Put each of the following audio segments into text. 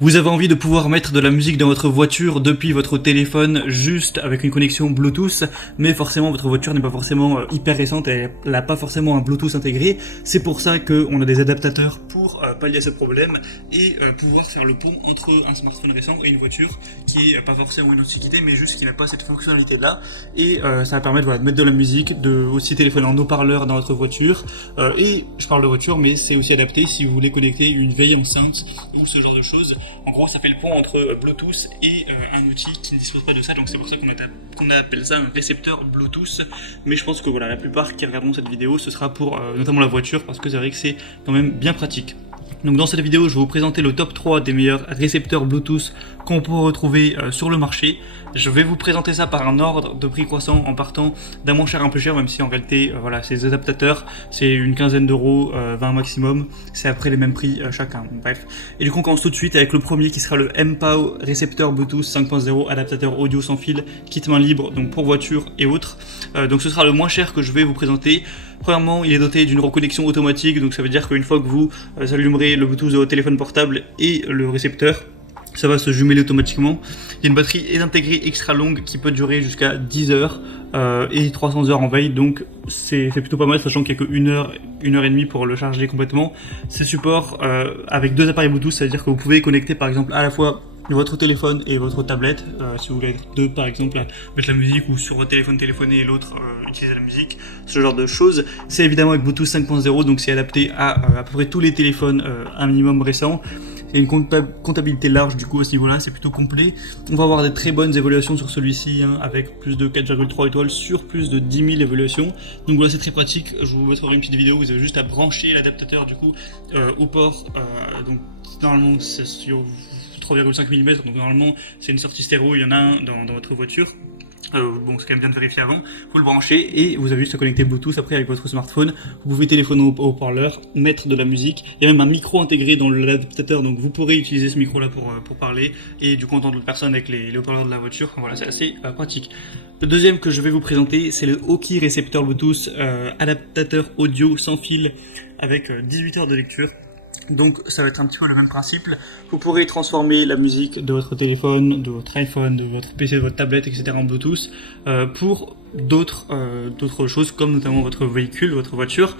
Vous avez envie de pouvoir mettre de la musique dans votre voiture depuis votre téléphone juste avec une connexion Bluetooth, mais forcément votre voiture n'est pas forcément hyper récente, elle n'a pas forcément un Bluetooth intégré. C'est pour ça qu'on a des adaptateurs pour pallier à ce problème et pouvoir faire le pont entre un smartphone récent et une voiture qui est pas forcément une antiquité, mais juste qui n'a pas cette fonctionnalité-là. Et ça va permettre de mettre de la musique, de aussi téléphoner en haut-parleur dans votre voiture. Et je parle de voiture, mais c'est aussi adapté si vous voulez connecter une vieille enceinte ou ce genre de choses. En gros, ça fait le pont entre Bluetooth et un outil qui ne dispose pas de ça, donc c'est pour ça qu'on appelle ça un récepteur Bluetooth. Mais je pense que voilà, la plupart qui regarderont cette vidéo, ce sera pour notamment la voiture, parce que c'est vrai que c'est quand même bien pratique. Donc dans cette vidéo, je vais vous présenter le top 3 des meilleurs récepteurs Bluetooth qu'on peut retrouver sur le marché. Je vais vous présenter ça par un ordre de prix croissant en partant d'un moins cher à un plus cher, même si en réalité, voilà, ces adaptateurs, c'est une quinzaine d'euros, 20 maximum, c'est après les mêmes prix chacun, bref. Et du coup, on commence tout de suite avec le premier qui sera le mPOW récepteur Bluetooth 5.0 adaptateur audio sans fil, kit main libre, donc pour voiture et autres. Donc ce sera le moins cher que je vais vous présenter. Premièrement, il est doté d'une reconnexion automatique, donc ça veut dire qu'une fois que vous allumerez le Bluetooth de votre téléphone portable et le récepteur, ça va se jumeler automatiquement. Il y a une batterie intégrée extra longue qui peut durer jusqu'à 10 heures et 300 heures en veille, donc c'est plutôt pas mal, sachant qu'il n'y a que 1 heure, 1 heure et demie pour le charger complètement. C'est support avec 2 appareils Bluetooth, ça veut dire que vous pouvez connecter par exemple à la fois votre téléphone et votre tablette, si vous voulez être deux par exemple, mettre la musique, ou sur votre téléphone téléphoner et l'autre utiliser la musique, ce genre de choses. C'est évidemment avec Bluetooth 5.0, donc c'est adapté à peu près tous les téléphones un minimum récents. Il y a une comptabilité large du coup à ce niveau-là, c'est plutôt complet. On va avoir des très bonnes évaluations sur celui-ci, avec plus de 4,3 étoiles sur plus de 10 000 évaluations. Donc voilà, c'est très pratique. Je vous montrerai une petite vidéo, vous avez juste à brancher l'adaptateur du coup au port. Donc normalement c'est sur 3,5 mm, donc normalement c'est une sortie stéréo, il y en a un dans votre voiture. Bon, c'est quand même bien de vérifier avant. Faut le brancher et vous avez juste à connecter Bluetooth après avec votre smartphone. Vous pouvez téléphoner au haut-parleur, mettre de la musique. Il y a même un micro intégré dans l'adaptateur, donc vous pourrez utiliser ce micro-là pour parler et du coup entendre d'autres personnes avec les haut-parleurs de la voiture. Enfin, voilà, c'est assez pratique. Le deuxième que je vais vous présenter, c'est le Aukey récepteur Bluetooth adaptateur audio sans fil avec 18 heures de lecture. Donc ça va être un petit peu le même principe. Vous pourrez transformer la musique de votre téléphone, de votre iPhone, de votre PC, de votre tablette, etc. en Bluetooth pour d'autres choses, comme notamment votre véhicule, votre voiture.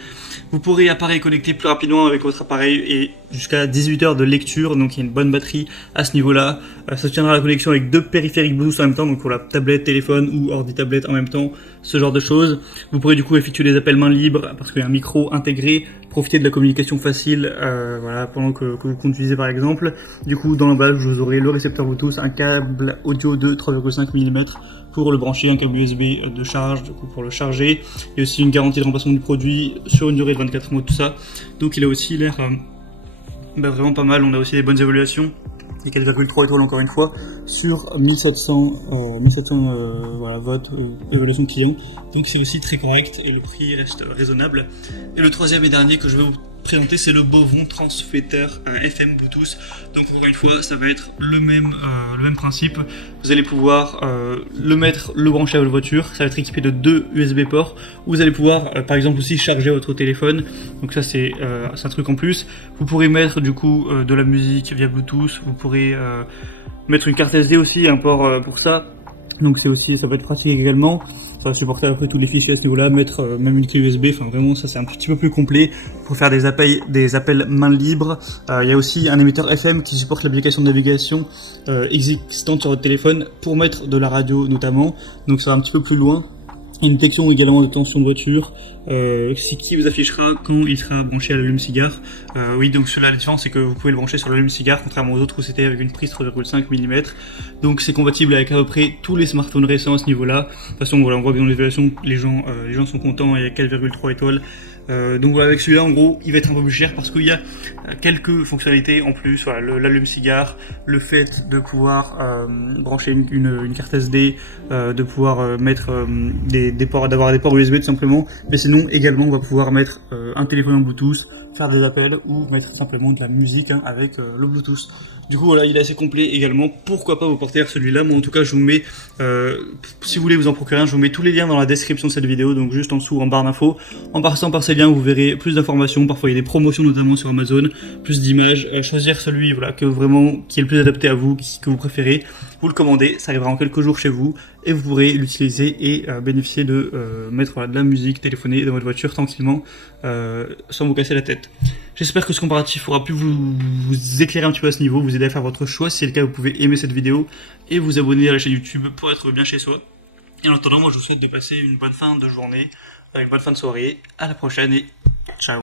Vous pourrez appareil connecter plus rapidement avec votre appareil et jusqu'à 18 heures de lecture, donc il y a une bonne batterie à ce niveau-là. Ça tiendra la connexion avec 2 périphériques Bluetooth en même temps, donc pour la tablette, téléphone ou ordi-tablette en même temps, ce genre de choses. Vous pourrez du coup effectuer des appels main libre parce qu'il y a un micro intégré, profiter de la communication facile voilà, pendant que vous conduisez par exemple. Du coup, dans l'emballage, vous aurez le récepteur Bluetooth, un câble audio de 3,5 mm pour le brancher, un câble USB de charge du coup, pour le charger. Il y a aussi une garantie de remplacement du produit sur une durée de 24 mois, tout ça. Donc il a aussi l'air vraiment pas mal. On a aussi des bonnes évaluations. Et 4,3 étoiles encore une fois sur 1700 voilà, votes évaluation client, donc c'est aussi très correct et le prix reste raisonnable. Et le troisième et dernier que je vais vous présenter, c'est le Bovon Transfetter FM Bluetooth. Donc encore une fois, ça va être le même principe. Vous allez pouvoir le brancher à votre voiture. Ça va être équipé de 2 USB ports. Vous allez pouvoir par exemple aussi charger votre téléphone. Donc ça c'est un truc en plus. Vous pourrez mettre du coup de la musique via Bluetooth. Vous pourrez mettre une carte SD aussi, un port pour ça. Donc ça va être pratique également. Ça va supporter après tous les fichiers à ce niveau-là, mettre même une clé USB, enfin vraiment ça c'est un petit peu plus complet pour faire des appels main libre. Il y a aussi un émetteur FM qui supporte l'application de navigation existante sur votre téléphone pour mettre de la radio notamment, donc ça va un petit peu plus loin. Une détection également de tension de voiture, qui vous affichera quand il sera branché à l'allume-cigare. Oui, donc la différence c'est que vous pouvez le brancher sur l'allume-cigare, contrairement aux autres où c'était avec une prise 3,5 mm. Donc c'est compatible avec à peu près tous les smartphones récents à ce niveau-là. De toute façon, voilà, on voit bien dans l'évaluation, les gens sont contents, il y a 4,3 étoiles. Donc voilà, avec celui-là en gros il va être un peu plus cher parce qu'il y a quelques fonctionnalités en plus, voilà, l'allume-cigare, le fait de pouvoir brancher une carte SD, de pouvoir mettre d'avoir des ports USB tout simplement, mais sinon également on va pouvoir mettre un téléphone en Bluetooth, faire des appels ou mettre simplement de la musique avec le Bluetooth. Du coup voilà, il est assez complet également, pourquoi pas vous porter celui-là. Moi en tout cas je vous mets, si vous voulez vous en procurer un, je vous mets tous les liens dans la description de cette vidéo, donc juste en dessous en barre d'infos. En passant par ces liens vous verrez plus d'informations, parfois il y a des promotions notamment sur Amazon, plus d'images, choisir celui voilà, qui est le plus adapté à vous, que vous préférez, vous le commandez, ça arrivera en quelques jours chez vous et vous pourrez l'utiliser et bénéficier de mettre voilà, de la musique, téléphoner dans votre voiture tranquillement sans vous casser la tête. J'espère que ce comparatif aura pu vous éclairer un petit peu à ce niveau, vous aider à faire votre choix. Si c'est le cas, vous pouvez aimer cette vidéo et vous abonner à la chaîne YouTube pour être bien chez soi. Et en attendant, moi je vous souhaite de passer une bonne fin de journée, une bonne fin de soirée. À la prochaine et ciao.